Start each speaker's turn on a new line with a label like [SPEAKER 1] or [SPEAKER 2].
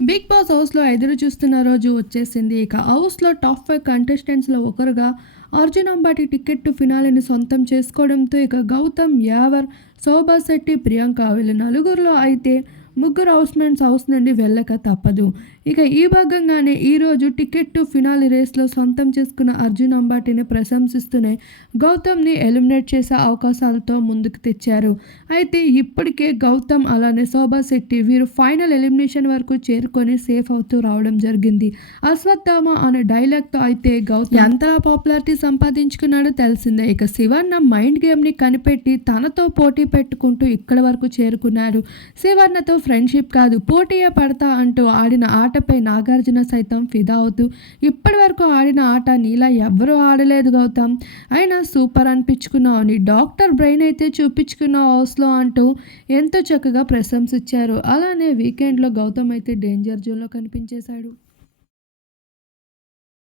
[SPEAKER 1] Big boss హౌస్లో ఎదురు చూస్తున్న రోజు వచ్చేసింది. ఇక హౌస్లో టాప్ ఫైవ్ కంటెస్టెంట్స్లో ఒకరుగా అర్జున్ అంబాటి టికెట్ టు ఫినాలిని సొంతం చేసుకోవడంతో ఇక గౌతమ్ యావర్ శోభా శెట్టి ప్రియాంక వీళ్ళు నలుగురిలో అయితే ముగ్గురు హౌస్మెంట్స్ హౌస్ నుండి వెళ్ళక తప్పదు. ఇక ఈ భాగంగానే ఈరోజు టికెట్ టు ఫినాలి రేస్లో సొంతం చేసుకున్న అర్జున్ అంబాటిని ప్రశంసిస్తూనే గౌతమ్ని ఎలిమినేట్ చేసే అవకాశాలతో ముందుకు తెచ్చారు. అయితే ఇప్పటికే గౌతమ్ అలానే శోభా శెట్టి వీరు ఫైనల్ ఎలిమినేషన్ వరకు చేరుకొని సేఫ్ అవుతూ రావడం జరిగింది. అశ్వత్థామ అనే డైలాగ్తో అయితే గౌతమ్ ఎంత పాపులారిటీ సంపాదించుకున్నాడో తెలిసిందే. ఇక శివన్న మైండ్ గేమ్ని కనిపెట్టి తనతో పోటీ పెట్టుకుంటూ ఇక్కడ వరకు చేరుకున్నారు. శివన్నతో ఫ్రెండ్షిప్ కాదు. పోటీయే పడతా అంటూ ఆడిన ఆటపై నాగార్జున సైతం ఫిదా అవుతూ ఇప్పటి వరకు ఆడిన ఆట నీలా ఎవ్వరూ ఆడలేదు గౌతమ్. అయినా సూపర్ అనిపించుకున్నావు. నీ డాక్టర్ బ్రెయిన్ అయితే చూపించుకున్నావు హౌస్లో అంటూ ఎంతో చక్కగా ప్రశంసించారు. అలానే వీకెండ్లో గౌతమ్ అయితే డేంజర్ జోన్లో కనిపించేశాడు.